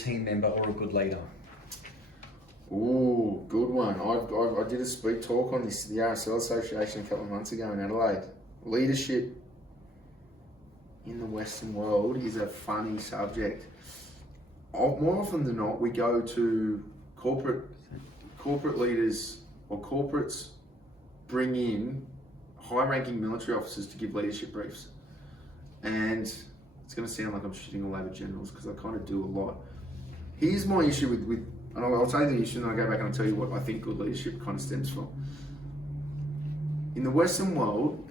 team member or a good leader? Ooh, good one. I did a speak talk on this at the RSL Association a couple of months ago in Adelaide. Leadership in the Western world is a funny subject. More often than not, we go to corporate leaders or corporates bring in high-ranking military officers to give leadership briefs. And it's going to sound like I'm shitting all over generals because I kind of do a lot. Here's my issue with and I'll tell you the issue and then I'll go back and I'll tell you what I think good leadership kind of stems from. In the Western world,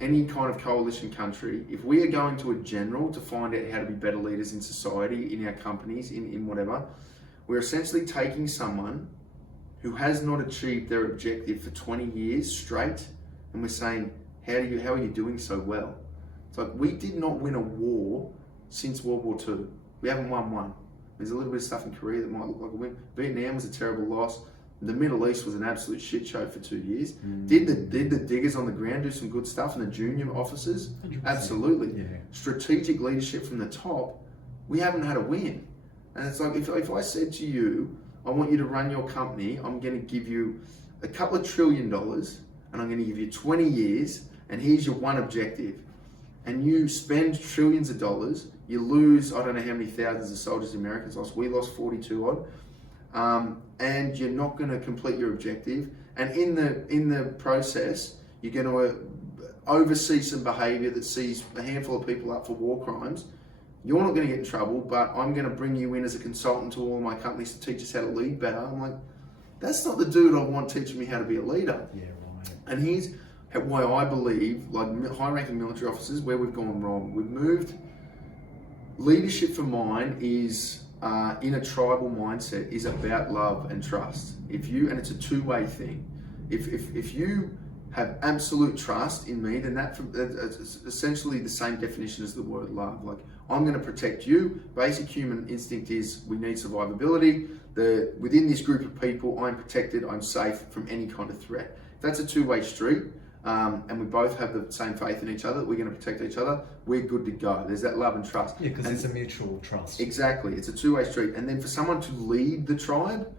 any kind of coalition country, if we are going to a general to find out how to be better leaders in society, in our companies, in whatever, we're essentially taking someone who has not achieved their objective for 20 years straight, and we're saying, how are you doing so well? It's like, we did not win a war since World War II. We haven't won one. There's a little bit of stuff in Korea that might look like a win. Vietnam was a terrible loss. The Middle East was an absolute shit show for 2 years. Did the diggers on the ground do some good stuff and the junior officers? 100%. Absolutely. Yeah. Strategic leadership from the top, we haven't had a win. And it's like, if I said to you, I want you to run your company, I'm going to give you a couple of $1 trillion and I'm going to give you 20 years and here's your one objective. And you spend trillions of dollars, you lose, I don't know how many thousands of soldiers the Americans lost, we lost 42 odd, and you're not going to complete your objective. And in the process, you're going to oversee some behaviour that sees a handful of people up for war crimes. You're not going to get in trouble, but I'm going to bring you in as a consultant to all my companies to teach us how to lead better. I'm like, that's not the dude I want teaching me how to be a leader. Yeah, right. And here's why I believe, like high-ranking military officers, where we've gone wrong. We've moved. Leadership for mine is in a tribal mindset is about love and trust. And it's a two-way thing. If you have absolute trust in me, then that's essentially the same definition as the word love. Like, I'm going to protect you. Basic human instinct is we need survivability. Within this group of people, I'm protected, I'm safe from any kind of threat. If that's a two-way street, and we both have the same faith in each other, we're going to protect each other, we're good to go. There's that love and trust. Yeah, because it's a mutual trust. Exactly. It's a two-way street. And then for someone to lead the tribe,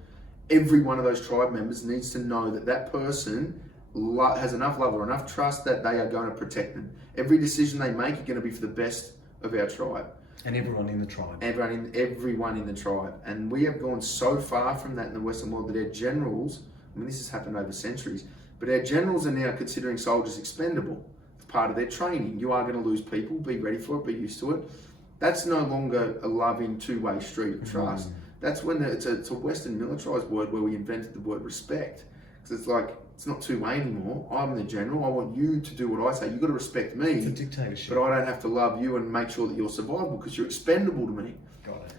every one of those tribe members needs to know that that person has enough love or enough trust that they are going to protect them. Every decision they make is going to be for the best of our tribe. And everyone in the tribe. Everyone in the tribe. And we have gone so far from that in the Western world that our generals, I mean, this has happened over centuries, but our generals are now considering soldiers expendable. It's part of their training. You are going to lose people, be ready for it, be used to it. That's no longer a loving two-way street of trust. That's when it's a Western militarized word where we invented the word respect. Because it's like, it's not two-way anymore. I'm the general. I want you to do what I say. You've got to respect me. It's a dictatorship. But I don't have to love you and make sure that you're survivable because you're expendable to me. Got it.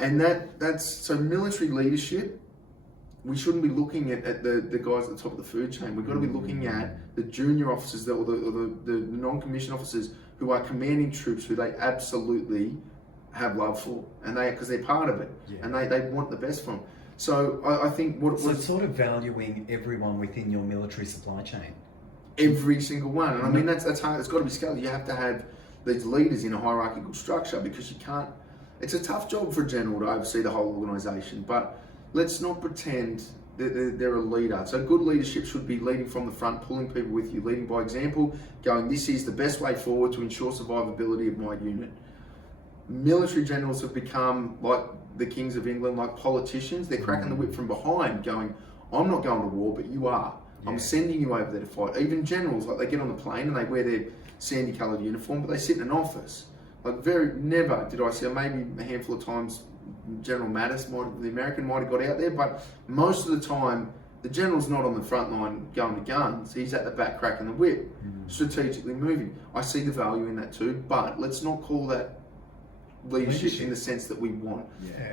And so military leadership, we shouldn't be looking at the guys at the top of the food chain. We've got to be looking at the junior officers or the non-commissioned officers who are commanding troops who they absolutely have love for, and because they're part of it, and they want the best from them. So I think it's sort of valuing everyone within your military supply chain. Every single one, and I mean that's hard. It's got to be scaled. You have to have these leaders in a hierarchical structure because you can't. It's a tough job for a general to oversee the whole organisation, but let's not pretend that they're a leader. So good leadership should be leading from the front, pulling people with you, leading by example, going, this is the best way forward to ensure survivability of my unit. Military generals have become like the kings of England, like politicians. They're cracking the whip from behind, going, I'm not going to war, but you are. I'm sending you over there to fight. Even generals, like they get on the plane and they wear their sandy coloured uniform, but they sit in an office. Like never did I see, maybe a handful of times, General Mattis, the American, might have got out there, but most of the time, the general's not on the front line going to guns. He's at the back cracking the whip, strategically moving. I see the value in that too, but let's not call that leadership in the sense that we want.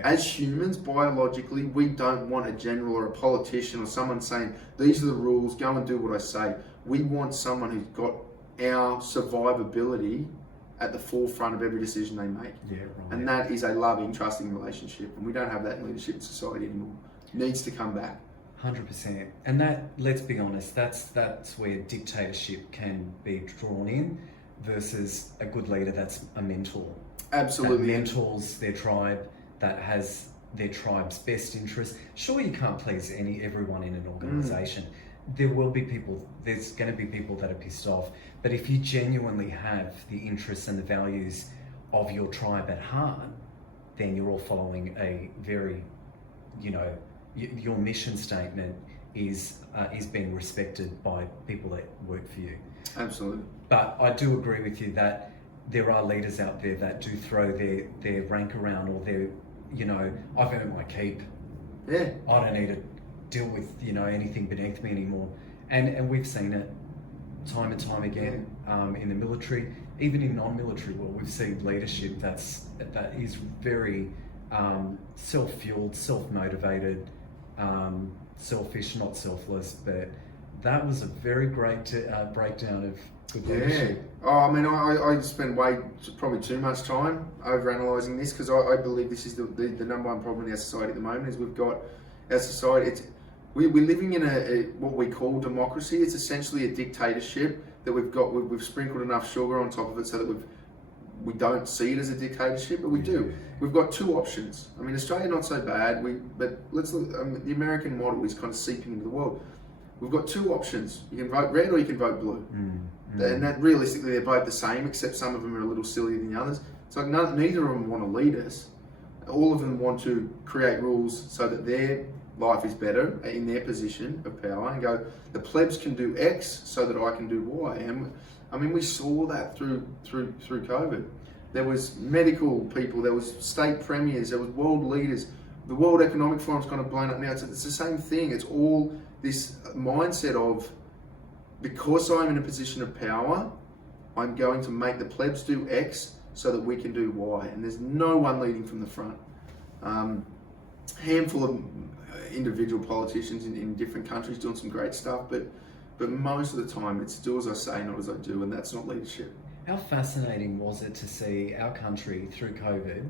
As humans, biologically, we don't want a general or a politician or someone saying, these are the rules, go and do what I say. We want someone who's got our survivability at the forefront of every decision they make. And that is a loving, trusting relationship. And we don't have that in leadership in society anymore. It needs to come back. 100%. And that, let's be honest, that's where dictatorship can be drawn in versus a good leader that's a mentor. Absolutely. That mentors their tribe that has their tribe's best interest. Sure, you can't please everyone in an organisation. There will be people, there's going to be people that are pissed off, but if you genuinely have the interests and the values of your tribe at heart, then you're all following a very, your mission statement is being respected by people that work for you. Absolutely. But I do agree with you that there are leaders out there that do throw their rank around, or their, I've earned my keep. Yeah. I don't need to deal with, anything beneath me anymore. And we've seen it time and time again, in the military, even in non-military world. We've seen leadership that is very self-fueled, self-motivated, selfish, not selfless. But that was a very great breakdown of good leadership. Oh, I mean, I spend probably too much time over analysing this, because I believe this is the number one problem in our society at the moment. Is we've got our society. We're living in a what we call democracy. It's essentially a dictatorship that we've sprinkled enough sugar on top of it so that we don't see it as a dictatorship, but we do. We've got two options. I mean, Australia not so bad. But let's look. The American model is kind of seeping into the world. We've got two options. You can vote red or you can vote blue. And that realistically, they're both the same, except some of them are a little sillier than the others. It's like neither of them want to lead us. All of them want to create rules so that their life is better in their position of power, and go, the plebs can do X so that I can do Y. And I mean, we saw that through COVID. There was medical people, there was state premiers, there was world leaders. The World Economic Forum's kind of blown up now. It's the same thing. It's all this mindset of, because I'm in a position of power, I'm going to make the plebs do X so that we can do Y. And there's no one leading from the front. Handful of individual politicians in different countries doing some great stuff, but most of the time it's do as I say, not as I do, and that's not leadership. How fascinating was it to see our country through COVID,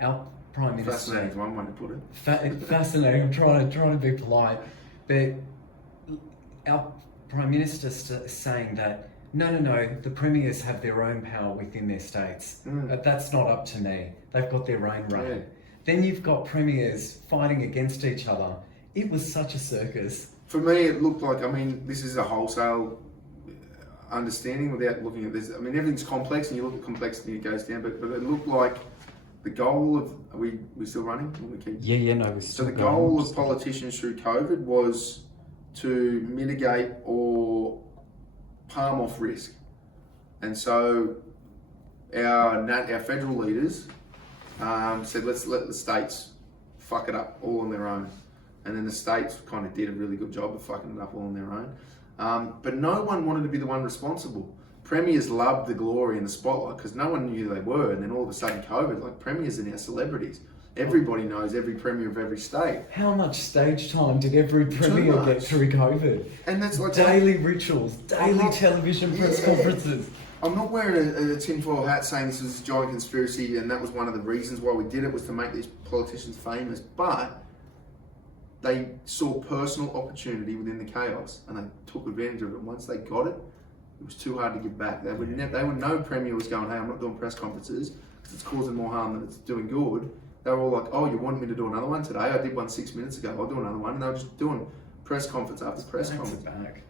our Prime Minister... Fascinating is one way to put it. Fascinating, I'm trying to be polite, but our Prime Minister saying that, no, the premiers have their own power within their states. That's not up to me. They've got their own reign. Yeah. Then you've got premiers fighting against each other. It was such a circus. For me, it looked like, this is a wholesale understanding without looking at this. I mean, everything's complex, and you look at complexity, it goes down, but it looked like the goal of, are we still running? No, we're still So the goal of politicians through COVID was to mitigate or palm off risk. And so our federal leaders said, let's let the states fuck it up all on their own. And then the states kind of did a really good job of fucking it up all on their own. But no one wanted to be the one responsible. Premiers loved the glory and the spotlight because no one knew who they were. And then all of a sudden COVID, like, premiers are now celebrities. Everybody knows every premier of every state. How much stage time did every premier get through COVID? And that's like daily rituals, daily television press conferences. I'm not wearing a tinfoil hat saying this was a giant conspiracy and that was one of the reasons why we did it, was to make these politicians famous. But they saw personal opportunity within the chaos and they took advantage of it. Once they got it, it was too hard to give back. They would no premier was going, hey, I'm not doing press conferences because it's causing more harm than it's doing good. They were all like, oh, you wanted me to do another one today? I did one 6 minutes ago. I'll do another one. And they were just doing press conference after press conference.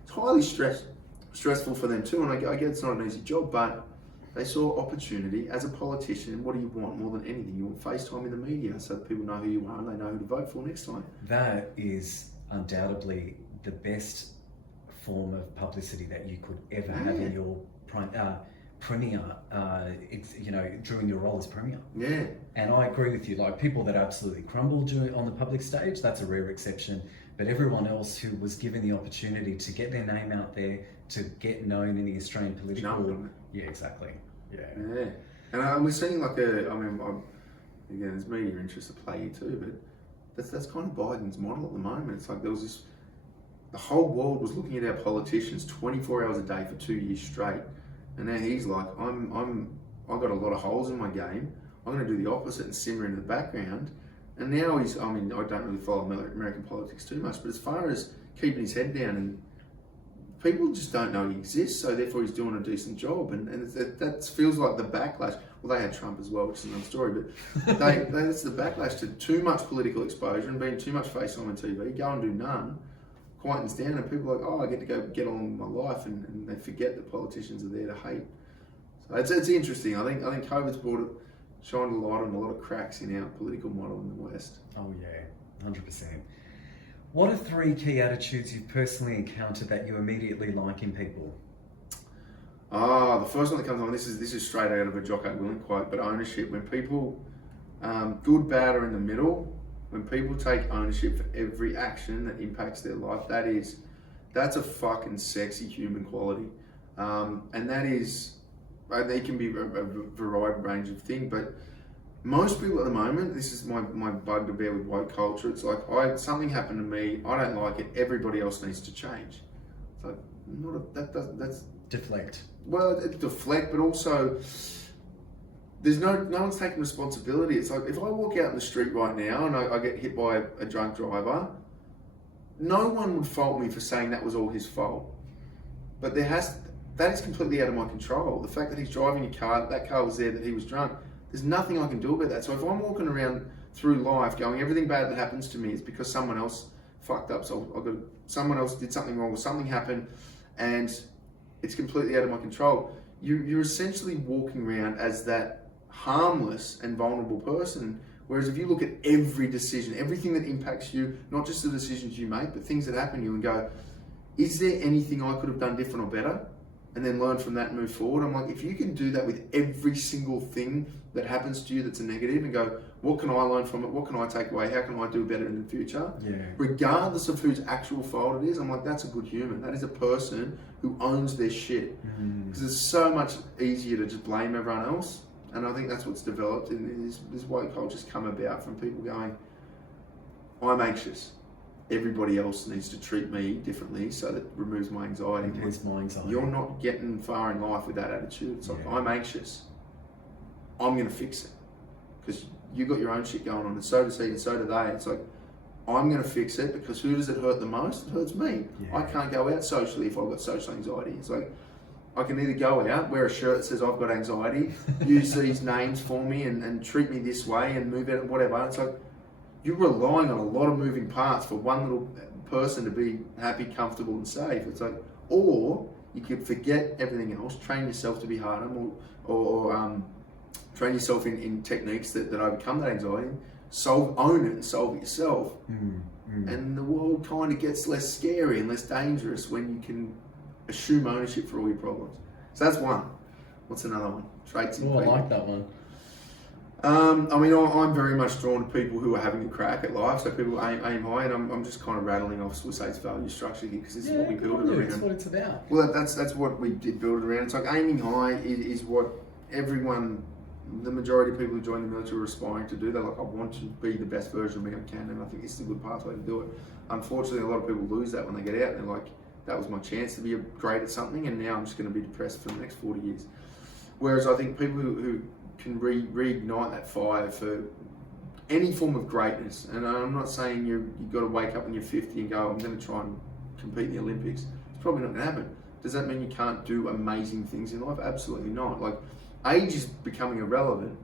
It's highly stressful for them too. And I get it's not an easy job, but they saw opportunity as a politician. And what do you want more than anything? You want FaceTime in the media so that people know who you are and they know who to vote for next time. That is undoubtedly the best form of publicity that you could ever have in your premier, during your role as premier. Yeah. And I agree with you, like, people that absolutely crumble on the public stage, that's a rare exception. But everyone else who was given the opportunity to get their name out there, to get known in the Australian political... Yeah, exactly. Yeah. And we're seeing again, there's media interest at play here too, but that's kind of Biden's model at the moment. It's like there was this... The whole world was looking at our politicians 24 hours a day for 2 years straight. And now he's like, I've got a lot of holes in my game. I'm going to do the opposite and simmer into the background. And now I don't really follow American politics too much, but as far as keeping his head down, and people just don't know he exists, so therefore he's doing a decent job. And that feels like the backlash. Well, they had Trump as well, which is another story. But that's the backlash to too much political exposure and being too much face time on TV. Go and do none, quietens down, and people are like, oh, I get to go get on with my life, and they forget that politicians are there to hate. So it's interesting. I think COVID's shined a light on a lot of cracks in our political model in the West. Oh yeah, 100%. What are 3 key attitudes you've personally encountered that you immediately like in people? The first one that comes on, this is straight out of a Jocko Willink quote, but ownership. When people, good, bad, or in the middle, when people take ownership for every action that impacts their life, that's a fucking sexy human quality. And that is, they can be a varied range of things, but most people at the moment, this is my bugbear with woke culture, it's like, something happened to me, I don't like it, everybody else needs to change. It's like, that's... Deflect. Well, it deflect, but also there's no one's taking responsibility. It's like if I walk out in the street right now and I get hit by a drunk driver, no one would fault me for saying that was all his fault. But that is completely out of my control. The fact that he's driving a car, that car was there, that he was drunk, there's nothing I can do about that. So if I'm walking around through life going, everything bad that happens to me is because someone else fucked up. So someone else did something wrong or something happened, and it's completely out of my control. You're essentially walking around as that harmless and vulnerable person. Whereas if you look at every decision, everything that impacts you, not just the decisions you make, but things that happen to you, and go, is there anything I could have done different or better? And then learn from that and move forward. I'm like, if you can do that with every single thing that happens to you that's a negative, and go, what can I learn from it? What can I take away? How can I do better in the future? Yeah. Regardless of whose actual fault it is, I'm like, that's a good human. That is a person who owns their shit. Because it's so much easier to just blame everyone else. And I think that's what's developed, and this white culture's come about from people going, I'm anxious. Everybody else needs to treat me differently, so that removes my anxiety. Removes my anxiety. You're not getting far in life with that attitude. It's like, I'm anxious. I'm going to fix it. Because you got your own shit going on, and so does he, and so do they. It's like, I'm going to fix it, because who does it hurt the most? It hurts me. Yeah. I can't go out socially if I've got social anxiety. It's like, I can either go out, wear a shirt that says I've got anxiety, use these names for me, and treat me this way, and move out, whatever. It's like, you're relying on a lot of moving parts for one little person to be happy, comfortable, and safe. It's like, or you could forget everything else, train yourself to be harder, or train yourself in techniques that overcome that anxiety, own it and solve it yourself. And the world kind of gets less scary and less dangerous when you can assume ownership for all your problems. So that's one. What's another one? Traits in people. I like that one. I'm very much drawn to people who are having a crack at life. So people aim high, and I'm just kind of rattling off Swissate's value structure here, because this is what we build it around. That's what it's about. Well, that's what we did build it around. It's like aiming high is what everyone, the majority of people who join the military are aspiring to do. They're like, I want to be the best version of me I can, and I think this is a good pathway to do it. Unfortunately, a lot of people lose that when they get out. They're like, that was my chance to be great at something, and now I'm just going to be depressed for the next 40 years. Whereas I think people who can reignite that fire for any form of greatness, and I'm not saying you've got to wake up when you're 50 and go, I'm going to try and compete in the Olympics. It's probably not going to happen. Does that mean you can't do amazing things in life? Absolutely not. Like, age is becoming irrelevant,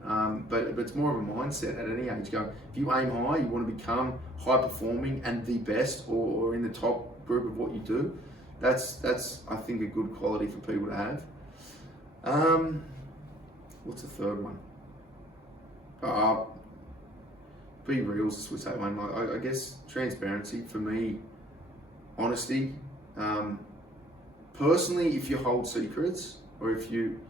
but it's more of a mindset at any age. Go, if you aim high, you want to become high performing and the best, or in the top group of what you do. That's I think a good quality for people to have. What's the third one? Be real is the Swiss A one. I guess transparency for me, honesty. Personally, if you hold secrets, or if you,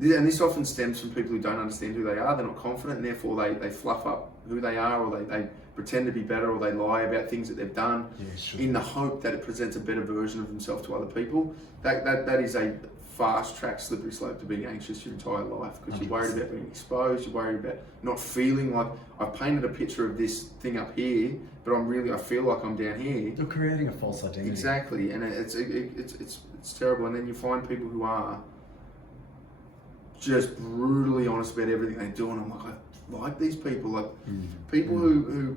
and this often stems from people who don't understand who they are, they're not confident, and therefore they fluff up who they are, or they pretend to be better, or they lie about things that they've done, in the hope that it presents a better version of themselves to other people. That is a fast track, slippery slope to being anxious your entire life, because you're worried about being exposed, you're worried about not feeling like, I've painted a picture of this thing up here, but I feel like I'm down here. You're creating a false identity. Exactly, and it's terrible. And then you find people who are just brutally honest about everything they do, and I'm like, I like these people, like people who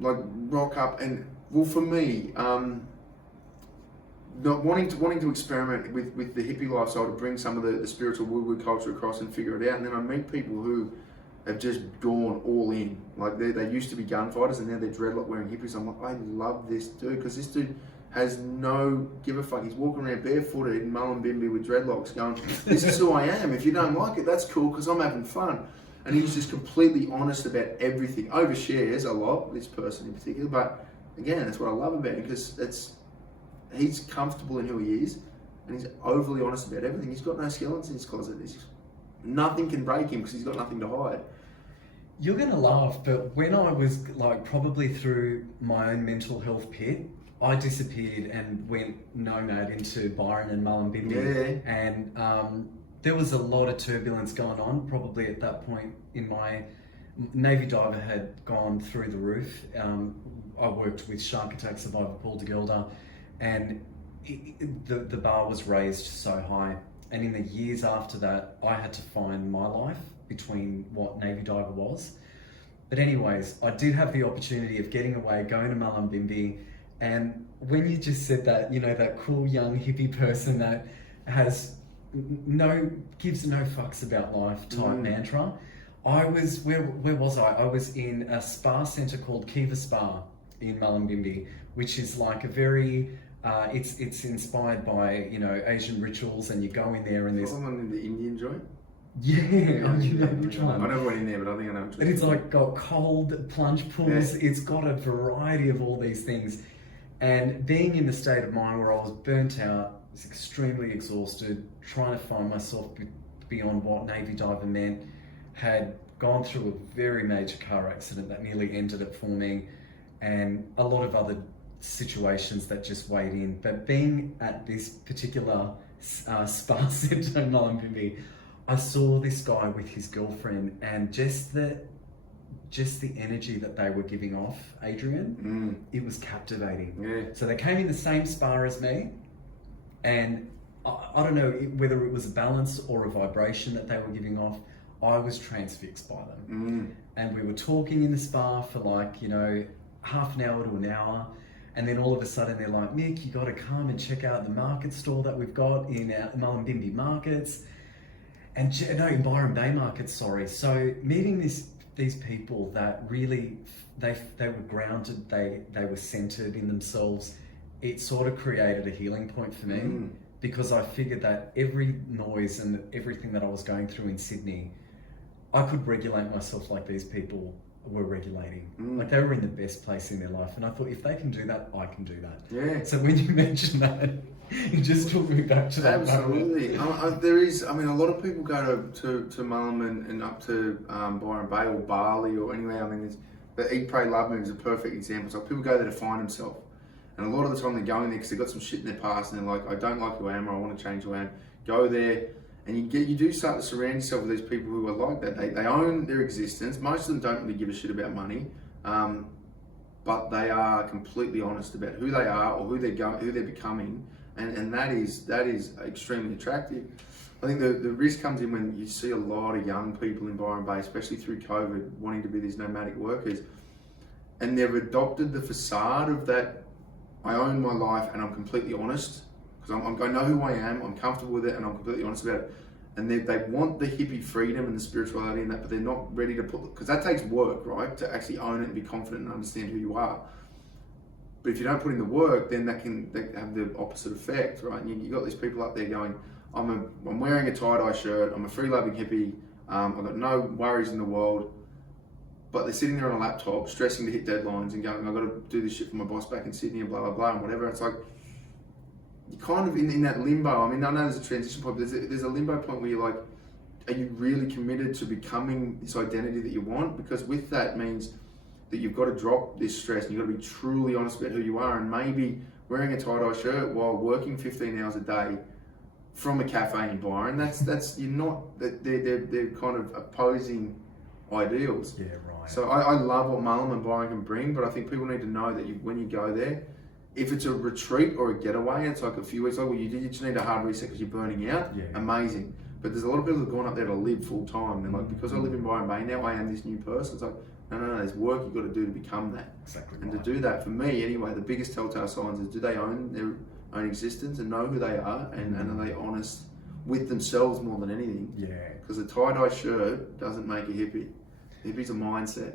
like rock up, and well, for me, not wanting to experiment with the hippie lifestyle to bring some of the spiritual woo-woo culture across and figure it out. And then I meet people who have just gone all in. Like they used to be gunfighters and now they're dreadlock wearing hippies. I'm like, I love this dude, because this dude has no give a fuck. He's walking around barefooted in Mullumbimby with dreadlocks going, this is who I am. If you don't like it, that's cool, because I'm having fun. And he's just completely honest about everything. Overshares a lot, this person in particular, but again, that's what I love about him, because he's comfortable in who he is, and he's overly honest about everything. He's got no skeletons in his closet. Nothing can break him because he's got nothing to hide. You're going to laugh, but when I was like probably through my own mental health pit, I disappeared and went nomad into Byron and Mullumbimby. Yeah. And there was a lot of turbulence going on. Probably at that point in my Navy diver had gone through the roof. I worked with shark attack survivor Paul de Gelder, and the bar was raised so high. And in the years after that, I had to find my life between what Navy diver was. But anyways, I did have the opportunity of getting away, going to Mullumbimby. And when you just said that, you know, that cool young hippie person that gives no fucks about life type mantra, I was, where was I? I was in a spa centre called Kiva Spa in Mullumbimby, which is like a very, it's inspired by, you know, Asian rituals, and you go in there and there's... One in the Indian joint? Yeah, you know which one. I never went in there, but I think I know which one. And it's like got cold plunge pools, it's got a variety of all these things. And being in the state of mind where I was burnt out, was extremely exhausted, trying to find myself beyond what Navy diver meant, had gone through a very major car accident that nearly ended it for me, and a lot of other situations that just weighed in. But being at this particular spa centre in Mullumbimby, I saw this guy with his girlfriend, and just the energy that they were giving off, Adrian, it was captivating. Yeah. So they came in the same spa as me, and I don't know whether it was a balance or a vibration that they were giving off. I was transfixed by them. And we were talking in the spa for like, you know, half an hour to an hour. And then all of a sudden they're like, Mick, you got to come and check out the market stall that we've got in our Mullumbimby markets. And in Byron Bay markets, sorry. So meeting these people that really, they were grounded, they were centered in themselves, it sort of created a healing point for me, because I figured that every noise and everything that I was going through in Sydney, I could regulate myself like these people were regulating. Like they were in the best place in their life. And I thought, if they can do that, I can do that. Yeah. So when you mentioned that, it just took me back to that Absolutely. There is, I mean, a lot of people go to Mullum and up to Byron Bay or Bali or anywhere. I mean, the Eat, Pray, Love move is a perfect example. So people go there to find themselves. And a lot of the time they're going there because they've got some shit in their past and they're like, I don't like who I am, or I want to change who I am. Go there. And you do start to surround yourself with these people who are like that. They own their existence. Most of them don't really give a shit about money, but they are completely honest about who they are or who they're becoming, and that is extremely attractive. I think the risk comes in when you see a lot of young people in Byron Bay, especially through COVID, wanting to be these nomadic workers, and they've adopted the facade of that. I own my life and I'm completely honest. Because I know who I am, I'm comfortable with it, and I'm completely honest about it. And they want the hippie freedom and the spirituality and that, but they're not ready to put, because that takes work, right? To actually own it and be confident and understand who you are. But if you don't put in the work, then that can have the opposite effect, right? And you got these people up there going, I'm wearing a tie-dye shirt, I'm a free-loving hippie, I've got no worries in the world, but they're sitting there on a laptop, stressing to hit deadlines and going, I've got to do this shit for my boss back in Sydney and blah, blah, blah, and whatever. It's like, you're kind of in that limbo. I mean, I know there's a transition point, but there's a limbo point where you're like, are you really committed to becoming this identity that you want? Because with that means that you've got to drop this stress and you've got to be truly honest about who you are, and maybe wearing a tie-dye shirt while working 15 hours a day from a cafe in Byron, that's you're not, they're kind of opposing ideals. Yeah, right. So I love what Mullum and Byron can bring, but I think people need to know that when you go there, if it's a retreat or a getaway, it's like a few weeks, like, well, you just need a hard reset because you're burning out. Yeah. Amazing. But there's a lot of people who've gone up there to live full time. They're like, because I live in Byron Bay now, I am this new person. It's like, no, there's work you've got to do to become that. Exactly. And right. to do that, for me anyway, the biggest telltale signs is, do they own own existence and know who they are, and are they honest with themselves more than anything? Yeah. Because a tie-dye shirt doesn't make a hippie. A hippie's a mindset.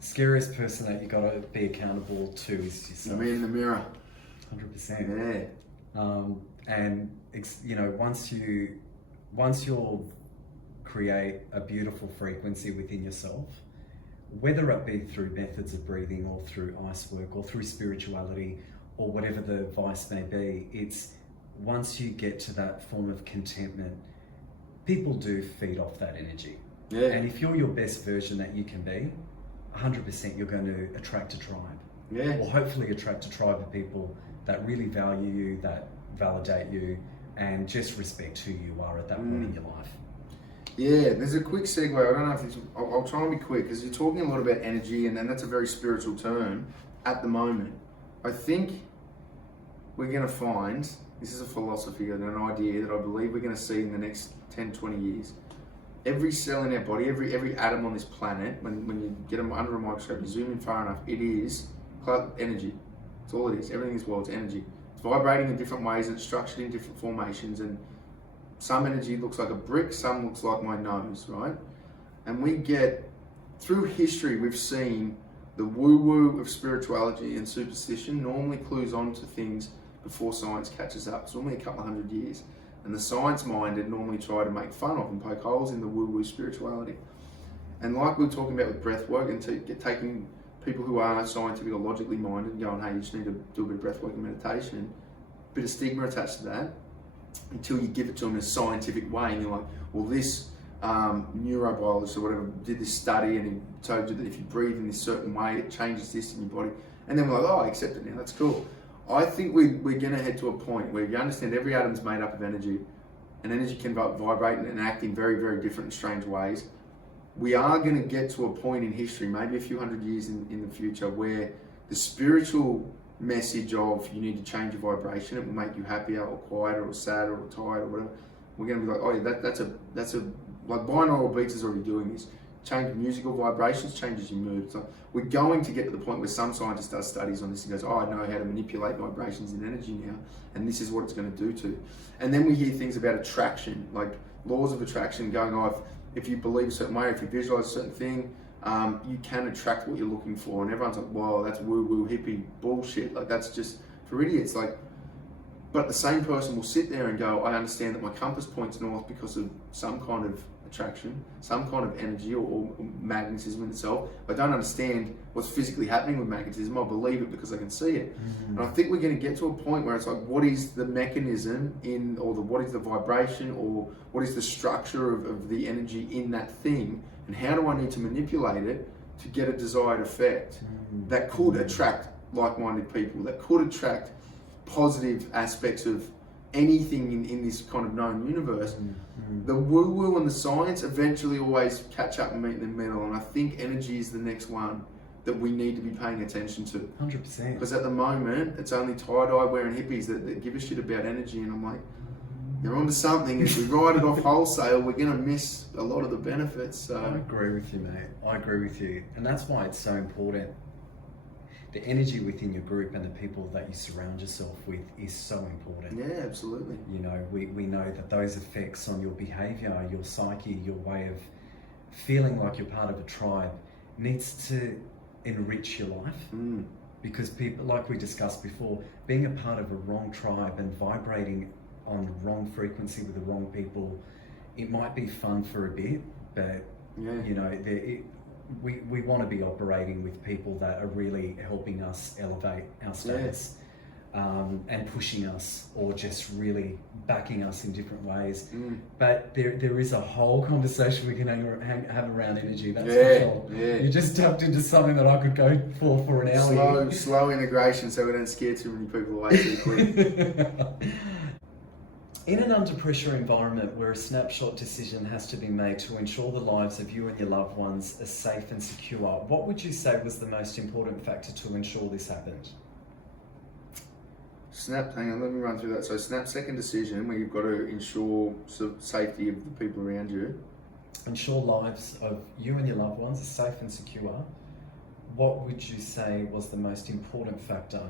The scariest person that you got to be accountable to is yourself. The man in the mirror. 100%. Yeah. And once you'll create a beautiful frequency within yourself, whether it be through methods of breathing or through ice work or through spirituality or whatever the vice may be, it's once you get to that form of contentment, people do feed off that energy. Yeah. And if you're your best version that you can be, 100% you're going to attract a tribe. Yeah. Or hopefully attract a tribe of people that really value you, that validate you, and just respect who you are at that point in your life. Yeah, there's a quick segue. I don't know if I'll try and be quick, because you're talking a lot about energy, and that's a very spiritual term at the moment. I think we're going to find, this is a philosophy and an idea that I believe we're going to see in the next 10, 20 years. Every cell in our body, every atom on this planet, when you get them under a microscope, you zoom in far enough, it is energy. That's all it is. Everything in this world is energy. It's vibrating in different ways, it's structured in different formations, and some energy looks like a brick, some looks like my nose, right? And we get, through history, we've seen the woo-woo of spirituality and superstition normally clues on to things before science catches up. It's normally a couple of 100 years. And the science-minded normally try to make fun of and poke holes in the woo-woo spirituality. And like we were talking about with breath work, and taking people who are scientific or logically minded and going, hey, you just need to do a bit of breath work and meditation, a bit of stigma attached to that, until you give it to them in a scientific way, and you're like, well, this neurobiologist or whatever did this study, and he told you that if you breathe in this certain way, it changes this in your body. And then we're like, oh, I accept it now, that's cool. I think we're going to head to a point where you understand every atom's made up of energy, and energy can vibrate and act in very, very different and strange ways. We are going to get to a point in history, maybe a few hundred years in the future, where the spiritual message of you need to change your vibration, it will make you happier or quieter or sadder or tired or whatever. We're going to be like, oh yeah, that's a like binaural beats is already doing this. Change musical vibrations, changes your mood. So we're going to get to the point where some scientist does studies on this and goes, oh, I know how to manipulate vibrations and energy now, and this is what it's going to do to. And then we hear things about attraction, like laws of attraction going, oh, if you believe a certain way, if you visualize a certain thing, you can attract what you're looking for. And everyone's like, wow, that's woo-woo hippie bullshit. Like, that's just for idiots. Like, but the same person will sit there and go, I understand that my compass points north because of some kind of attraction, some kind of energy or magnetism in itself. I don't understand what's physically happening with magnetism. I believe it because I can see it. And I think we're going to get to a point where it's like, what is the mechanism what is the vibration, or what is the structure of the energy in that thing, and how do I need to manipulate it to get a desired effect that could attract like-minded people, that could attract positive aspects of anything in this kind of known universe. The woo-woo and the science eventually always catch up and meet in the middle, and I think energy is the next one that we need to be paying attention to. 100%. Because at the moment, it's only tie-dye wearing hippies that give a shit about energy, and I'm like, you're onto something. If we ride it off wholesale, we're going to miss a lot of the benefits. So. I agree with you, mate. I agree with you. And that's why it's so important. The energy within your group and the people that you surround yourself with is so important. Yeah, absolutely. You know, we know that those effects on your behavior, your psyche, your way of feeling like you're part of a tribe needs to enrich your life. Because people, like we discussed before, being a part of a wrong tribe and vibrating on the wrong frequency with the wrong people, it might be fun for a bit, but you know, we want to be operating with people that are really helping us elevate our status, and pushing us, or just really backing us in different ways. But there is a whole conversation we can have around energy. That's for sure. You just tapped into something that I could go for an hour. Slow integration, so we don't scare too many people away too quick. In an under-pressure environment where a snapshot decision has to be made to ensure the lives of you and your loved ones are safe and secure, what would you say was the most important factor to ensure this happened? Hang on, let me run through that. So second decision, where you've got to ensure safety of the people around you. Ensure lives of you and your loved ones are safe and secure. What would you say was the most important factor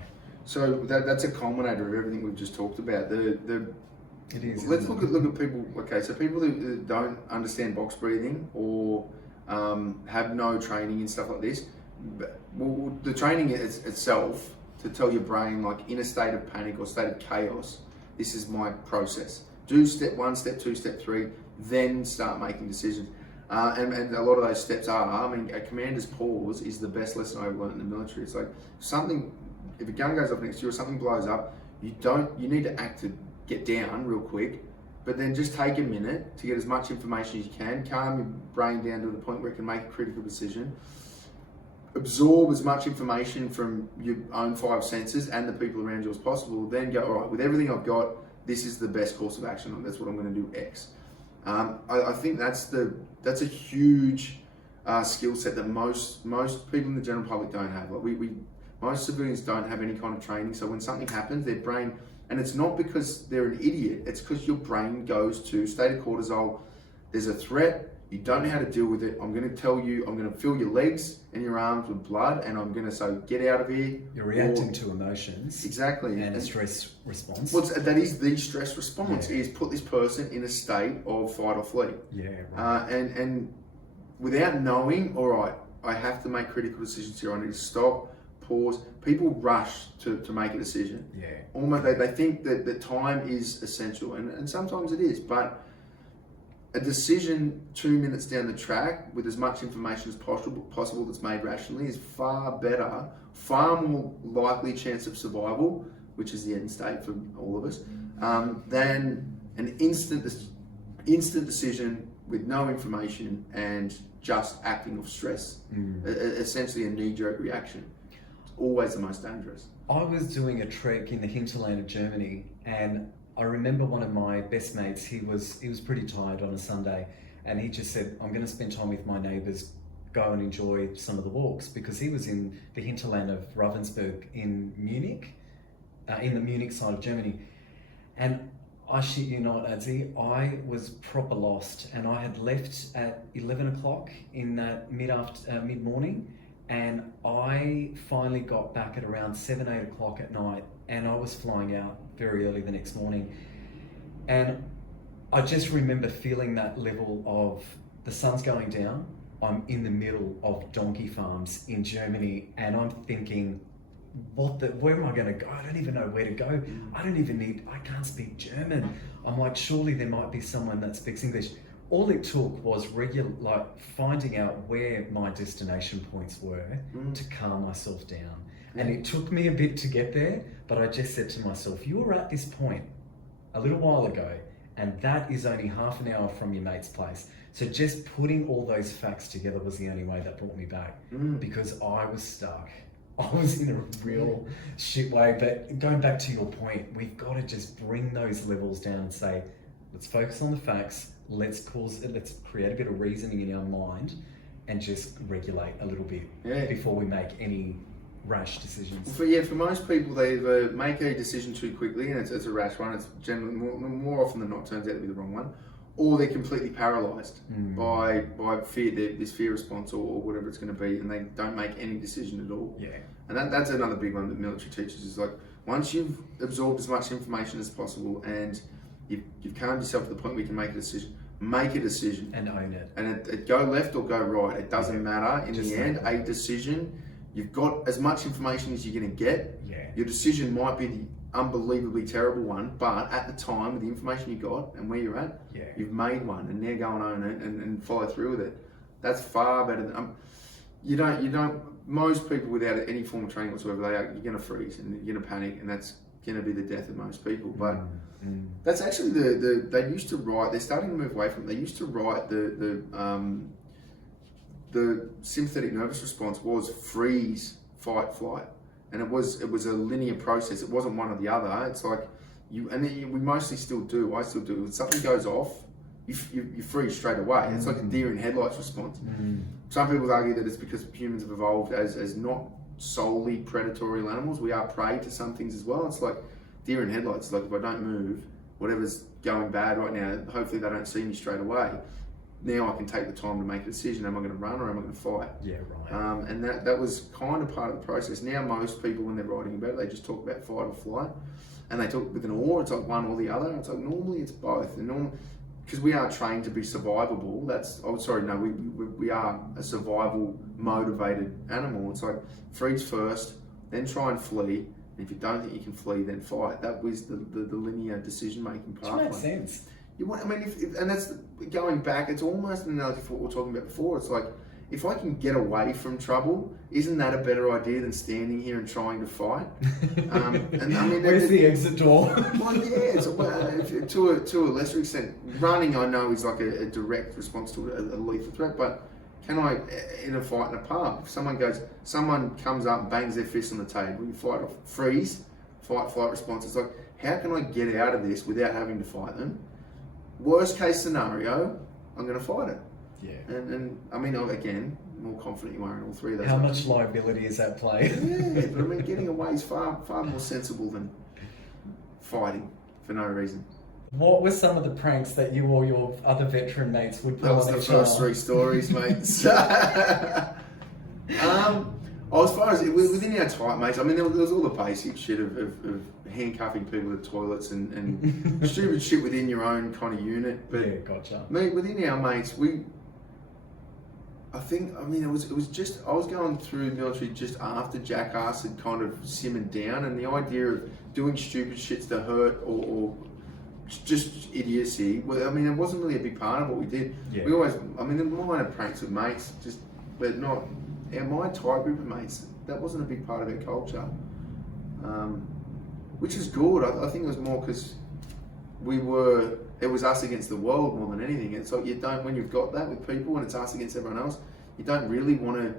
So that's a culminator of everything we've just talked about. It is. Let's look at people. Okay, so people who don't understand box breathing or have no training and stuff like this. Well, the training itself to tell your brain, like, in a state of panic or state of chaos, this is my process. Do step 1, step 2, step 3, then start making decisions. And a lot of those steps are, I mean, a commander's pause is the best lesson I ever learned in the military. It's like if a gun goes off next to you or something blows up, you need to act to get down real quick, but then just take a minute to get as much information as you can, calm your brain down to the point where it can make a critical decision, absorb as much information from your own 5 senses and the people around you as possible, then go, all right, with everything I've got, this is the best course of action, that's what I'm going to do, X. I think that's a huge skill set that most people in the general public don't have. Like most civilians don't have any kind of training, so when something happens, their brain, and it's not because they're an idiot, it's because your brain goes to state of cortisol. There's a threat, you don't know how to deal with it. I'm going to tell you, I'm going to fill your legs and your arms with blood, and I'm going to say, get out of here. You're reacting to emotions. Exactly. And a stress response. Well, that is the stress response, is put this person in a state of fight or flight. Yeah, right. And without knowing, all right, I have to make critical decisions here. I need to stop, pause. People rush to make a decision. Yeah. Almost they think that the time is essential, and sometimes it is, but a decision 2 minutes down the track with as much information as possible that's made rationally is far better, far more likely chance of survival, which is the end state for all of us, than an instant decision with no information and just acting off stress. Essentially a knee-jerk reaction. It's always the most dangerous. I was doing a trek in the hinterland of Germany, and I remember one of my best mates, he was pretty tired on a Sunday, and he just said, I'm going to spend time with my neighbours, go and enjoy some of the walks, because he was in the hinterland of Ravensburg in Munich, in the Munich side of Germany. And I shit you not, Adzi, I was proper lost, and I had left at 11 o'clock in that mid-morning, and I finally got back at around 7, 8 o'clock at night, and I was flying out very early the next morning. And I just remember feeling that level of the sun's going down, I'm in the middle of donkey farms in Germany, and I'm thinking, where am I going to go? I don't even know where to go. I can't speak German. I'm like, surely there might be someone that speaks English. All it took was finding out where my destination points were to calm myself down. And it took me a bit to get there, but I just said to myself, you were at this point a little while ago, and that is only half an hour from your mate's place. So just putting all those facts together was the only way that brought me back, because I was stuck. I was in a real shit way. But going back to your point, we've got to just bring those levels down and say, let's focus on the facts. Let's create a bit of reasoning in our mind, and just regulate a little bit before we make any rash decisions. For most people, they either make a decision too quickly, and it's a rash one. It's generally more often than not turns out to be the wrong one, or they're completely paralysed by fear, this fear response or whatever it's going to be, and they don't make any decision at all. Yeah. And that's another big one that military teaches is like, once you've absorbed as much information as possible and you've calmed yourself to the point where you can make a decision. Make a decision. And own it. And it go left or go right. It doesn't matter. In the end, a decision, you've got as much information as you're going to get. Yeah. Your decision might be the unbelievably terrible one, but at the time, with the information you got and where you're at, you've made one, and now go and own it and follow through with it. That's far better than... most people without any form of training whatsoever, you're going to freeze and you're going to panic, and that's going to be the death of most people. But that's actually they used to write, they're starting to move away from it. They used to write the sympathetic nervous response was freeze, fight, flight. And it was a linear process. It wasn't one or the other. It's like we mostly still do. I still do. When something goes off, you freeze straight away. It's like a deer in headlights response. Some people argue that it's because humans have evolved as not solely predatory animals. We are prey to some things as well. It's like deer in headlights. Like if I don't move, whatever's going bad right now, hopefully they don't see me straight away. now I can take the time to make a decision. Am I going to run or am I going to fight? Yeah, right. And that was kind of part of the process. Now most people, when they're writing about it, they just talk about fight or flight. And they talk with an or, it's like one or the other. It's like normally it's both. And because we are trained to be survivable, we are a survival motivated animal. It's like freeze first, then try and flee. And if you don't think you can flee, then fight. That was the linear decision making pathway. Which makes sense. And that's going back. It's almost an analogy for what we were talking about before. It's like, if I can get away from trouble, isn't that a better idea than standing here and trying to fight? Where's the exit door? Well, yeah. To a lesser extent, running I know is like a direct response to a lethal threat. But can I, in a fight in a pub, if someone comes up and bangs their fist on the table, you fight off, freeze, fight, flight response. It's like, how can I get out of this without having to fight them? Worst case scenario, I'm going to fight it. Yeah. And again, more confident you are in all three of those. How much liability is at play? Yeah, but getting away is far more sensible than fighting for no reason. What were some of the pranks that you or your other veteran mates would pull on each other? That was the first three stories, mate. As far as within our tight mates, there was all the basic shit of handcuffing people to toilets and stupid shit within your own kind of unit. But yeah, gotcha. Within our mates, it was just, I was going through the military just after Jackass had kind of simmered down, and the idea of doing stupid shits to hurt or just idiocy, it wasn't really a big part of what we did. Yeah. We always, minor pranks with mates, but not, my tight group of mates, that wasn't a big part of our culture. Which is good. I think it was more because it was us against the world more than anything. It's like when you've got that with people and it's us against everyone else, you don't really want to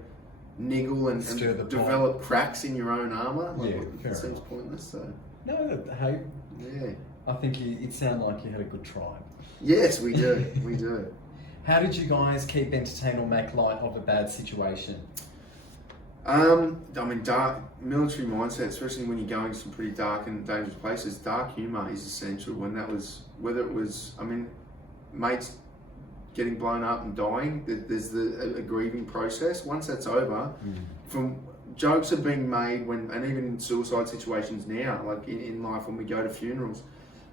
niggle and develop cracks in your own armour. It seems pointless. So. No, hey. Yeah. I think it sounded like you had a good tribe. Yes, we do. We do. How did you guys keep entertained or make light of a bad situation? Dark military mindset, especially when you're going to some pretty dark and dangerous places, dark humour is essential. And that was, whether it was, mates getting blown up and dying, there's a grieving process. Once that's over, from jokes are being made and even in suicide situations now, like in life when we go to funerals,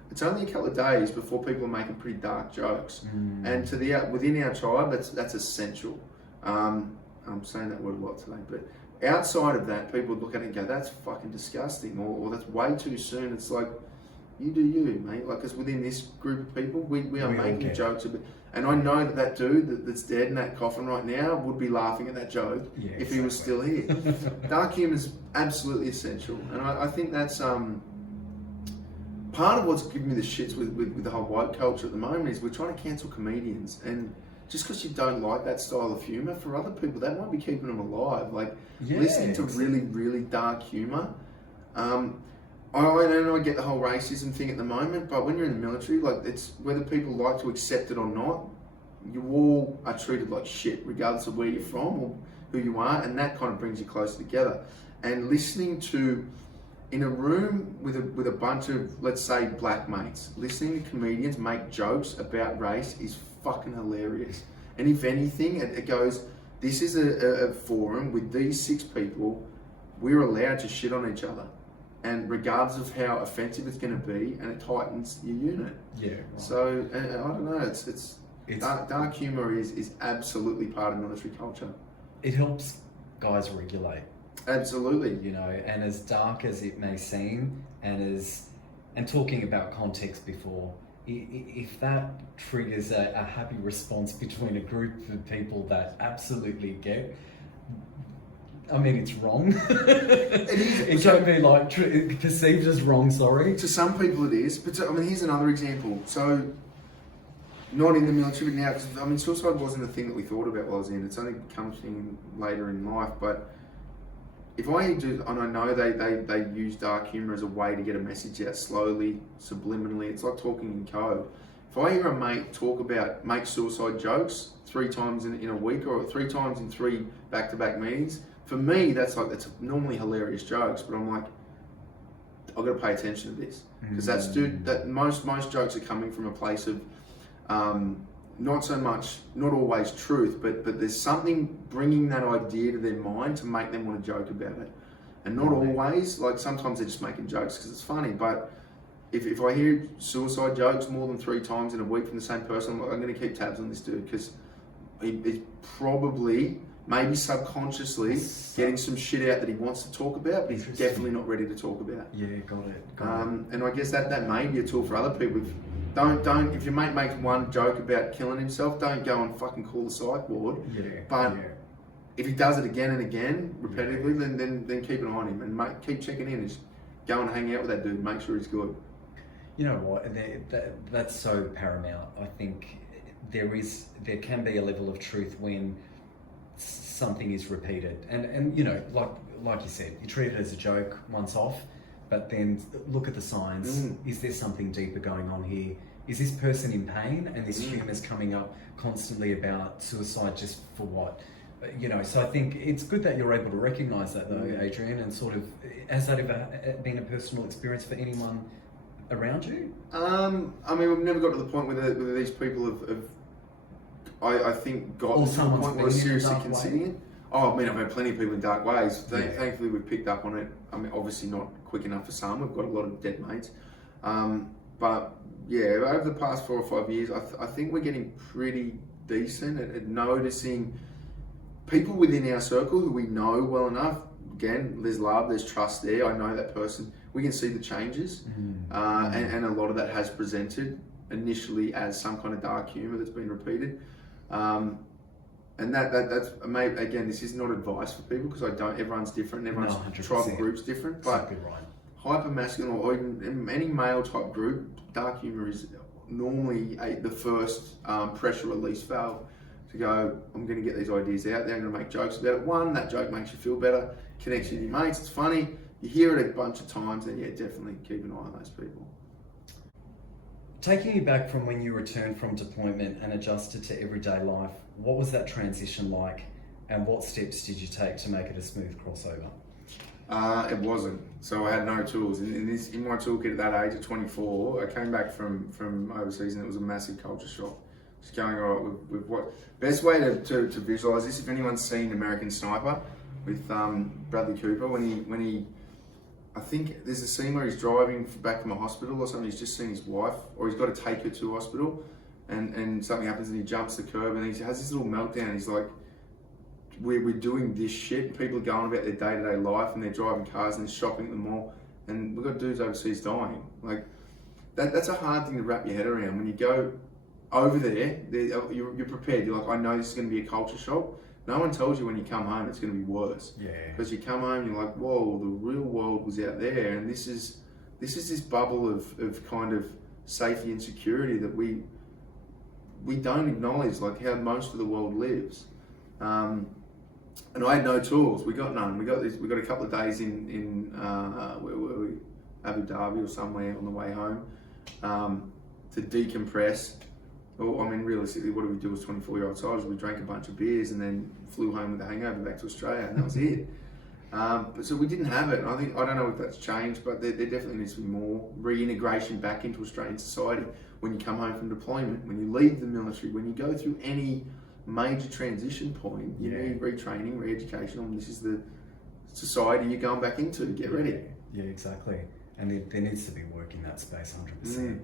it's only a couple of days before people are making pretty dark jokes. And within our tribe, that's essential. I'm saying that word a lot today, but outside of that, people would look at it and go, that's fucking disgusting, or that's way too soon. It's like, you do you, mate. Like, because within this group of people, we are making jokes about, and I know that dude that's dead in that coffin right now would be laughing at that joke if he was still here. Dark humour is absolutely essential, and I think that's part of what's giving me the shits with the whole woke culture at the moment is we're trying to cancel comedians, and just because you don't like that style of humour, for other people that might be keeping them alive. Like listening to really, really dark humour. I know I get the whole racism thing at the moment, but when you're in the military, like it's whether people like to accept it or not, you all are treated like shit, regardless of where you're from or who you are, and that kind of brings you closer together. And listening to, in a room with a bunch of, let's say, black mates, listening to comedians make jokes about race is fucking hilarious. And if anything, it goes, this is a forum with these 6 people, we're allowed to shit on each other. And regardless of how offensive it's going to be, and it tightens your unit. Yeah. Right. So, I don't know, it's dark humour is absolutely part of military culture. It helps guys regulate. Absolutely. And as dark as it may seem, and talking about context before, if that triggers a happy response between a group of people that absolutely get, it's wrong. It is. It can be perceived as wrong, sorry. To some people it is, but here's another example. So, not in the military now, because suicide wasn't a thing that we thought about while I was in. It's only come thing later in life, but if I do, and I know they use dark humour as a way to get a message out slowly, subliminally, it's like talking in code. If I hear a mate make suicide jokes 3 times in a week or 3 times in 3 back-to-back meetings, for me that's normally hilarious jokes, but I'm like, I've got to pay attention to this because that most jokes are coming from a place of not so much, not always truth, but there's something bringing that idea to their mind to make them want to joke about it. And not always, like sometimes they're just making jokes because it's funny, but if I hear suicide jokes more than 3 times in a week from the same person, I'm going to keep tabs on this dude because he's probably, maybe subconsciously, getting some shit out that he wants to talk about, but he's definitely not ready to talk about. Yeah, got it. And I guess that may be a tool for other people. Don't if your mate makes one joke about killing himself, don't go and fucking call the psych ward. But if he does it again and again, repetitively, then keep an eye on him and keep checking in. Just go and hang out with that dude, make sure he's good. You know what? That's so paramount. I think there can be a level of truth when something is repeated, and you know, like you said, you treat it as a joke once off, but then look at the signs. Is there something deeper going on here? Is this person in pain, and this humour's coming up constantly about suicide just for what? You know, so I think it's good that you're able to recognise that though, Adrian, and sort of, has that ever been a personal experience for anyone around you? I mean, we've never got to the point whether these people have I think got to the point where seriously considering it. Oh, I mean, I've had plenty of people in dark ways. Thankfully, we've picked up on it. I mean, obviously not quick enough for some. We've got a lot of dead mates. But yeah, over the past 4 or 5 years, I think we're getting pretty decent at noticing people within our circle who we know well enough. Again, there's love, there's trust there. I know that person. We can see the changes, and a lot of that has presented initially as some kind of dark humour that's been repeated. And that's maybe, again, this is not advice for people because everyone's different, everyone's tribal group's different, but hyper masculine or even in any male type group, dark humour is normally the first pressure release valve to go, I'm going to get these ideas out there, I'm going to make jokes about it. One, that joke makes you feel better, connects you with your mates, it's funny, you hear it a bunch of times, and yeah, definitely keep an eye on those people. Taking you back from when you returned from deployment and adjusted to everyday life, what was that transition like, and what steps did you take to make it a smooth crossover? It wasn't. So I had no tools. In my toolkit at that age of 24, I came back from overseas and it was a massive culture shock. Just going, all right, with what best way to visualize this, if anyone's seen American Sniper with Bradley Cooper, when he I think there's a scene where he's driving back from a hospital or something, he's just seen his wife, or he's got to take her to a hospital, and something happens and he jumps the curb and he has this little meltdown. He's like, we're doing this shit, people are going about their day-to-day life and they're driving cars and they're shopping at the mall, and we've got dudes overseas dying. Like, that's a hard thing to wrap your head around. When you go over there, you're prepared. You're like, I know this is going to be a culture shock. No one tells you when you come home it's going to be worse. Yeah. Because you come home, you're like, whoa, the real world was out there, and this is this bubble of kind of safety and security that we don't acknowledge, like how most of the world lives. And I had no tools. We got none. We got a couple of days in where were we? Abu Dhabi or somewhere on the way home to decompress. Well, I mean, realistically, what did we do as 24-year-old soldiers? We drank a bunch of beers and then flew home with a hangover back to Australia, and that was it. But so we didn't have it. And I don't know if that's changed, but there definitely needs to be more reintegration back into Australian society when you come home from deployment, when you leave the military, when you go through any major transition point. You need retraining, re-education. This is the society you're going back into. Get ready. Yeah, exactly. And there needs to be work in that space, 100%.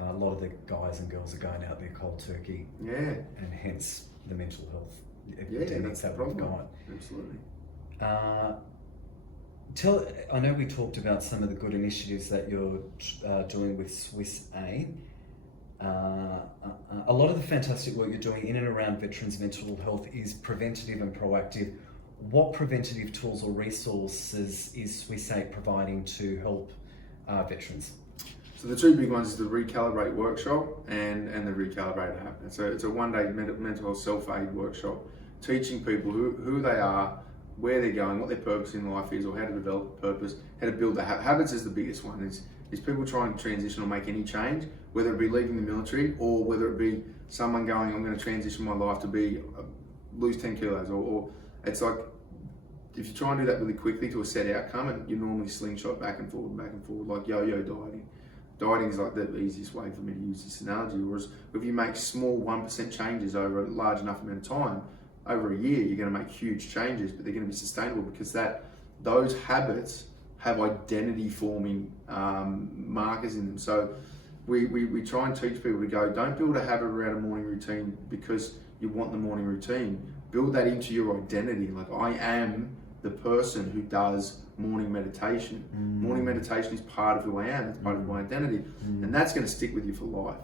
A lot of the guys and girls are going out there cold turkey. Yeah. And hence the mental health epidemics that we've got. Absolutely. I know we talked about some of the good initiatives that you're doing with Swiss A. A lot of the fantastic work you're doing in and around veterans' mental health is preventative and proactive. What preventative tools or resources is Swiss A providing to help veterans? So the two big ones is the Recalibrate workshop and the Recalibrate app. It's a one-day mental health self-aid workshop, teaching people who they are, where they're going, what their purpose in life is, or how to develop a purpose, how to build the habits is the biggest one. Is people trying to transition or make any change, whether it be leaving the military or whether it be someone going, I'm going to transition my life to be lose 10 kilos, or it's like, if you try and do that really quickly to a set outcome, and you normally slingshot back and forward, like yo-yo dieting. dieting is like the easiest way for me to use this analogy. Whereas if you make small 1% changes over a large enough amount of time, over a year, you're going to make huge changes, but they're going to be sustainable because those habits have identity forming markers in them. So we try and teach people to go, don't build a habit around a morning routine because you want the morning routine. Build that into your identity. Like, I am the person who does morning meditation. Morning meditation is part of who I am. It's part of my identity, and that's going to stick with you for life.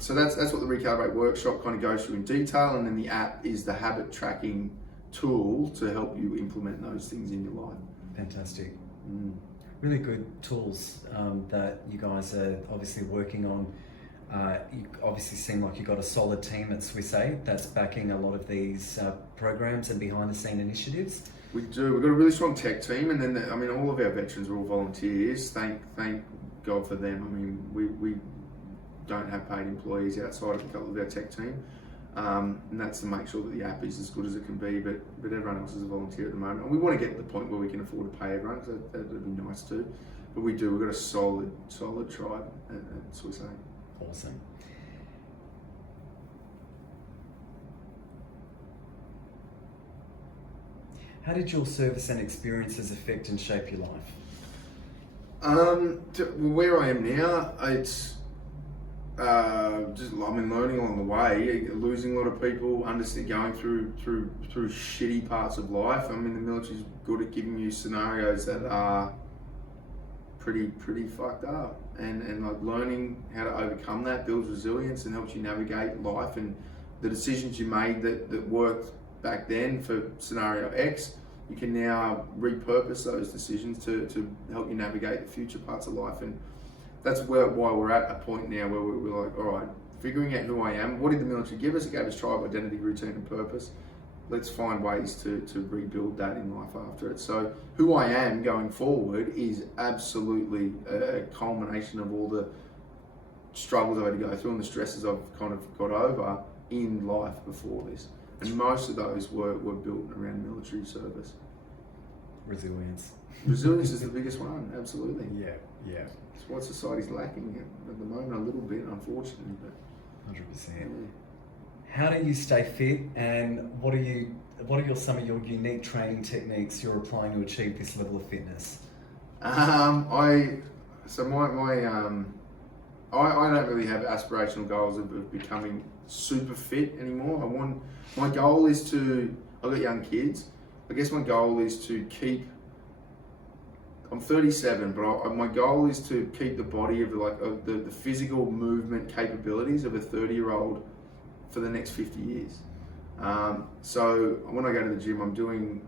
So that's what the Recalibrate workshop kind of goes through in detail, and then the app is the habit tracking tool to help you implement those things in your life. Fantastic. Really good tools that you guys are obviously working on. You obviously seem like you've got a solid team at Swiss A that's backing a lot of these programs and behind the scene initiatives. We do. We've got a really strong tech team, and then all of our veterans are all volunteers. Thank God for them. I mean, we don't have paid employees outside of a couple of our tech team, and that's to make sure that the app is as good as it can be. But everyone else is a volunteer at the moment, and we want to get to the point where we can afford to pay everyone, because that'd be nice too. But we do. We've got a solid tribe at Swiss A. Awesome. How did your service and experiences affect and shape your life? Where I am now, it's learning along the way, losing a lot of people, going through shitty parts of life. I mean, the military's good at giving you scenarios that are pretty fucked up, and like learning how to overcome that builds resilience and helps you navigate life. And the decisions you made that worked back then for scenario X, you can now repurpose those decisions to help you navigate the future parts of life. And that's why we're at a point now where we're like, all right, figuring out who I am. What did the military give us? It gave us tribe, identity, routine, and purpose. Let's find ways to rebuild that in life after it. So who I am going forward is absolutely a culmination of all the struggles I've had to go through and the stresses I've kind of got over in life before this. And most of those were built around military service. Resilience. Resilience is the biggest one, absolutely. Yeah. It's what society's lacking at the moment, a little bit, unfortunately. But 100%. Yeah. How do you stay fit, and what are some of your unique training techniques you're applying to achieve this level of fitness? I don't really have aspirational goals of becoming super fit anymore. My goal is I've got young kids. I guess my goal is to keep. I'm 37, but my goal is to keep the body of the physical movement capabilities of a 30-year-old for the next 50 years. So when I go to the gym, I'm doing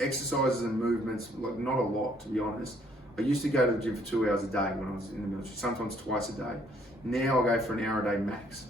exercises and movements, like not a lot, to be honest. I used to go to the gym for 2 hours a day when I was in the military, sometimes twice a day. Now I go for an hour a day max.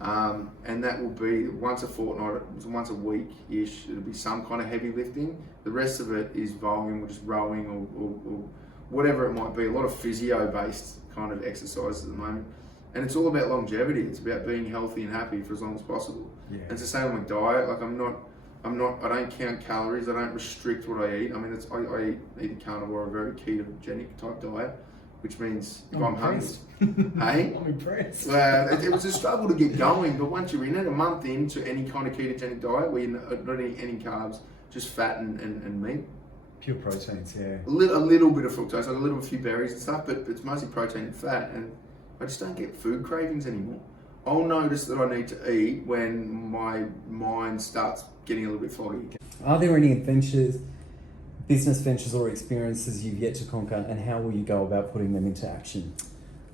And that will be once a fortnight, once a week-ish. It'll be some kind of heavy lifting. The rest of it is volume, or just rowing, or whatever it might be. A lot of physio-based kind of exercises at the moment. And it's all about longevity. It's about being healthy and happy for as long as possible. Yeah. And it's the same with my diet. Like I don't count calories. I don't restrict what I eat. I mean, I eat a carnivore, a very ketogenic type diet, which means if I'm hungry. Hey? I'm impressed. It was a struggle to get going, but once you're in it, a month into any kind of ketogenic diet where you're not eating any carbs, just fat and meat. Pure proteins, yeah. A little bit of fructose, like a few berries and stuff, but it's mostly protein and fat, and I just don't get food cravings anymore. I'll notice that I need to eat when my mind starts getting a little bit foggy. Are there any business ventures or experiences you've yet to conquer, and how will you go about putting them into action?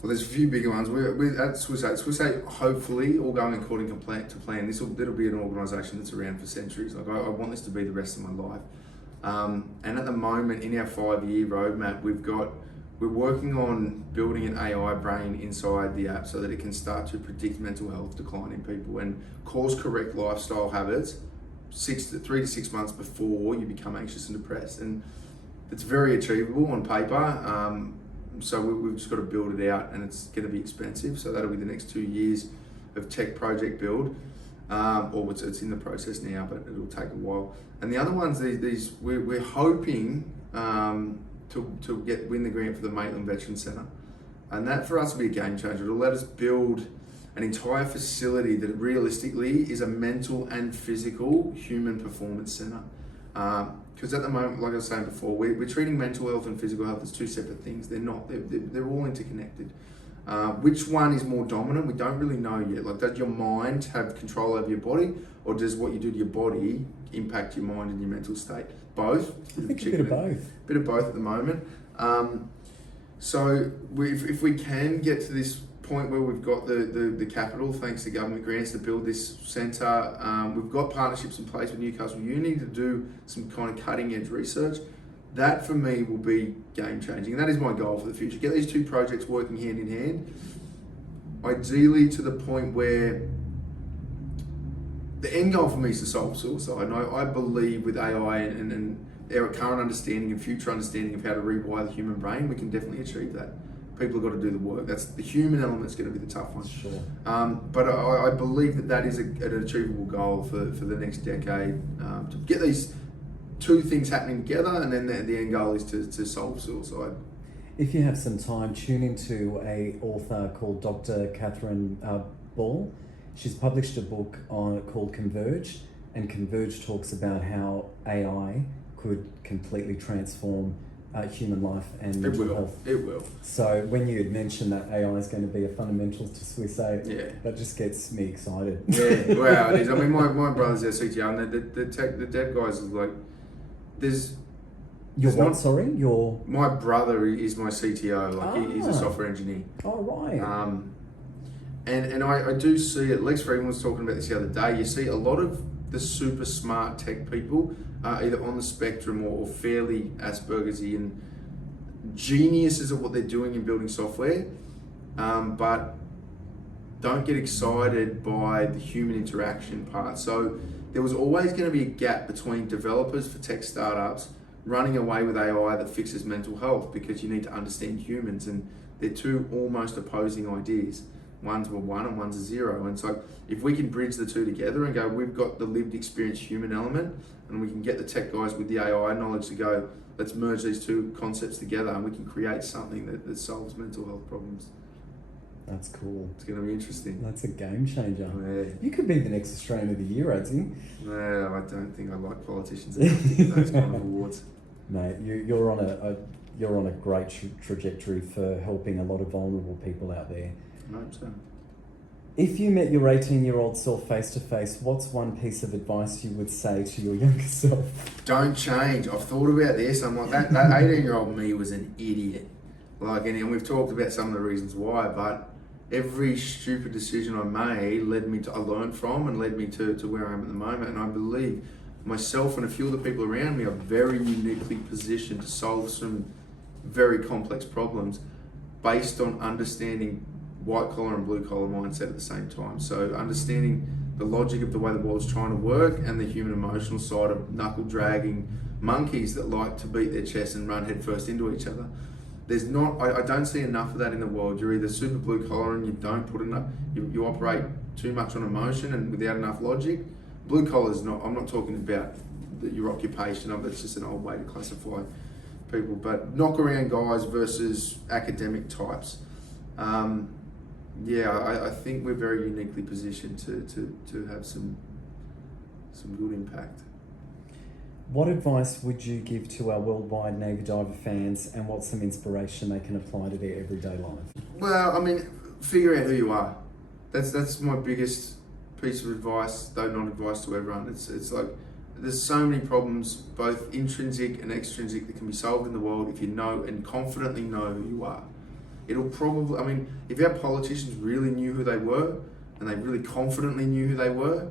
Well, there's a few bigger ones. We're at Swiss A, hopefully, all going according to plan. That'll be an organisation that's around for centuries. Like I want this to be the rest of my life. And at the moment, in our 5-year roadmap, we're working on building an AI brain inside the app so that it can start to predict mental health decline in people and course correct lifestyle habits 3 to 6 months before you become anxious and depressed. And it's very achievable on paper. So we've just got to build it out, and it's going to be expensive. So that'll be the next 2 years of tech project build. Or it's in the process now, but it'll take a while. And the other ones, we're hoping to win the grant for the Maitland Veterans Centre. And that for us will be a game changer. It'll let us build an entire facility that realistically is a mental and physical human performance center. Because at the moment, like I was saying before, we're treating mental health and physical health as two separate things. They're not. They're all interconnected. Which one is more dominant? We don't really know yet. Like, does your mind have control over your body, or does what you do to your body impact your mind and your mental state? Both. I think a bit of both. A bit of both at the moment. So if we can get to this point where we've got the capital, thanks to government grants, to build this centre, we've got partnerships in place with Newcastle Uni to do some kind of cutting edge research. That for me will be game changing, and that is my goal for the future. Get these two projects working hand in hand, ideally to the point where the end goal for me is to solve suicide. And I believe with AI and our current understanding and future understanding of how to rewire the human brain, we can definitely achieve that. People have got to do the work. That's the human element's going to be the tough one. Sure. But I believe that is an achievable goal for the next decade, to get these two things happening together, and then the end goal is to solve suicide. If you have some time, tune into a author called Dr. Catherine Ball. She's published a book called Converge, and Converge talks about how AI could completely transform human life and mental health. It will. So when you had mentioned that AI is going to be a fundamental to suicide, yeah, that just gets me excited. Yeah, wow, it is. I mean, my brother's our CTO, and the dev guys is like, my brother is my CTO. Like he's a software engineer. Oh right. And I do see it. Lex Friedman was talking about this the other day. You see a lot of the super smart tech people either on the spectrum or fairly Asperger's-y and geniuses at what they're doing in building software, but don't get excited by the human interaction part. So there was always going to be a gap between developers for tech startups running away with AI that fixes mental health, because you need to understand humans, and they're two almost opposing ideas. One's a 1 and one's a 0. And so if we can bridge the two together and go, we've got the lived experience human element, and we can get the tech guys with the AI knowledge to go, let's merge these two concepts together, and we can create something that solves mental health problems. That's cool. It's going to be interesting. That's a game changer. Yeah. You could be the next Australian of the Year, Adzi. No, I don't think I like politicians enough to get those kind of awards. Mate, you're on a great trajectory for helping a lot of vulnerable people out there. I hope so. If you met your 18-year-old self face to face, what's one piece of advice you would say to your younger self? Don't change. I've thought about this. I'm like, that 18-year-old me was an idiot. Like, and we've talked about some of the reasons why, but every stupid decision I made I learned from and led me to where I am at the moment. And I believe myself and a few of the people around me are very uniquely positioned to solve some very complex problems based on understanding white collar and blue collar mindset at the same time. So understanding the logic of the way the world's trying to work and the human emotional side of knuckle dragging monkeys that like to beat their chests and run headfirst into each other. I don't see enough of that in the world. You're either super blue collar and you don't put enough, you operate too much on emotion and without enough logic. Blue collar is not, I'm not talking about your occupation, that's just an old way to classify people, but knock around guys versus academic types. I think we're very uniquely positioned to have some good impact. What advice would you give to our worldwide Navy diver fans, and what's some inspiration they can apply to their everyday life? Well, I mean, figure out who you are. That's my biggest piece of advice, though not advice to everyone. It's like there's so many problems, both intrinsic and extrinsic, that can be solved in the world if you know and confidently know who you are. It'll probably, I mean, if our politicians really knew who they were and they really confidently knew who they were,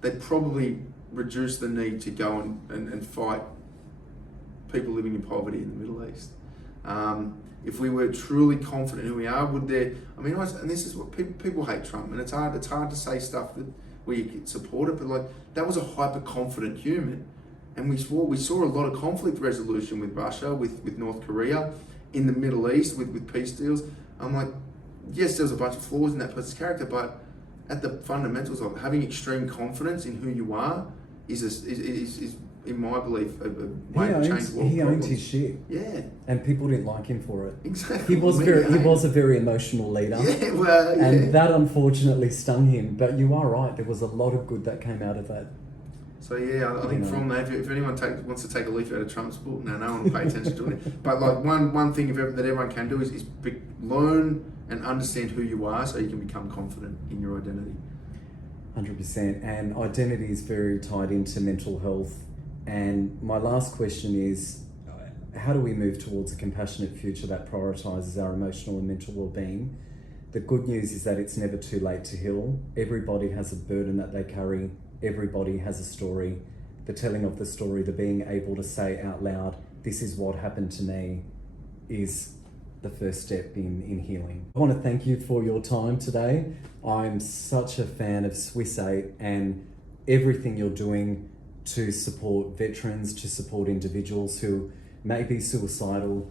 they'd probably reduce the need to go and fight people living in poverty in the Middle East. If we were truly confident who we are, would there, I mean, and this is what people hate Trump, and it's hard to say stuff where you can support it, but like, that was a hyper-confident human. And we saw a lot of conflict resolution with Russia, with North Korea, in the Middle East with peace deals. I'm like, yes, there's a bunch of flaws in that person's character, but at the fundamentals of having extreme confidence in who you are is in my belief, a way to change world he owned problems. his shit, Yeah, and people didn't like him for it. exactly. He was a very emotional leader. Yeah, well, yeah. And that unfortunately stung him. But you are right, there was a lot of good that came out of that. So yeah, I think from that, if anyone wants to take a leaf out of Trump's book, no one will pay attention to it. But like one thing that everyone can do is learn and understand who you are, so you can become confident in your identity. 100%. And identity is very tied into mental health. And my last question is, how do we move towards a compassionate future that prioritises our emotional and mental well-being? The good news is that it's never too late to heal. Everybody has a burden that they carry. Everybody has a story. The telling of the story, the being able to say out loud, this is what happened to me, is the first step in healing. I want to thank you for your time today. I'm such a fan of Swiss 8 and everything you're doing to support veterans, to support individuals who may be suicidal.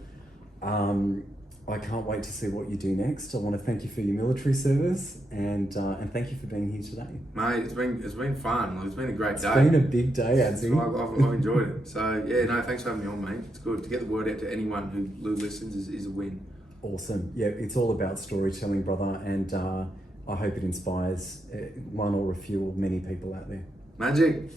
I can't wait to see what you do next. I want to thank you for your military service and thank you for being here today. Mate, it's been fun. It's been a great day. It's been a big day, Adzi. I've enjoyed it. So yeah, no, thanks for having me on, mate. It's good to get the word out to anyone who listens is a win. Awesome. Yeah, it's all about storytelling, brother, and I hope it inspires one or a few or many people out there. Magic.